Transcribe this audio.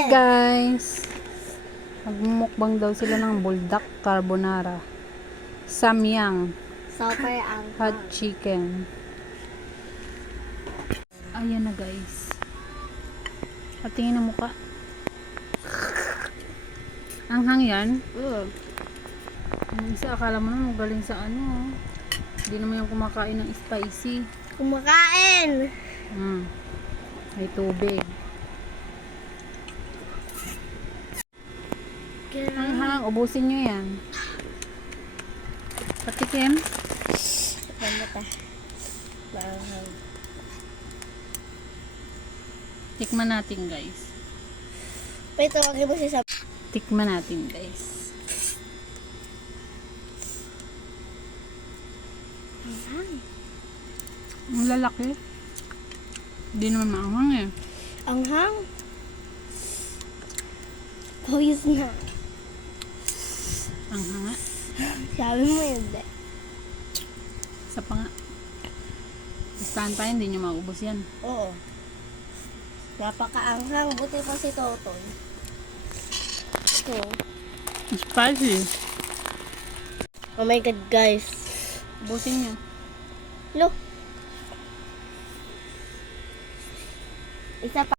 Hi guys! Magmumukbang daw sila ng buldak carbonara. Samyang. Super ang Hot chicken. Ayan na guys. Patingin ang muka. Anghang yan. Yung isa akala mo na magaling sa ano. Hindi naman yung kumakain ng spicy. Kumakain! May tubig. Anghang, ubusin nyo yan. Patikim. Tikman natin guys. Wait, tawagin mo siya sa... Tikman natin guys. Ang lalaki. Hindi naman maanghang eh. Anghang? Pawis na. Anghang nga. Sabi mo yun, de. Isa pa nga. Listahan pa hindi nyo maubos yan. Oo. Napaka-anghang. Buti pa si Totoy. Ito. Spicy. Oh my God, guys. Ubusin nyo. Look. Isa pa.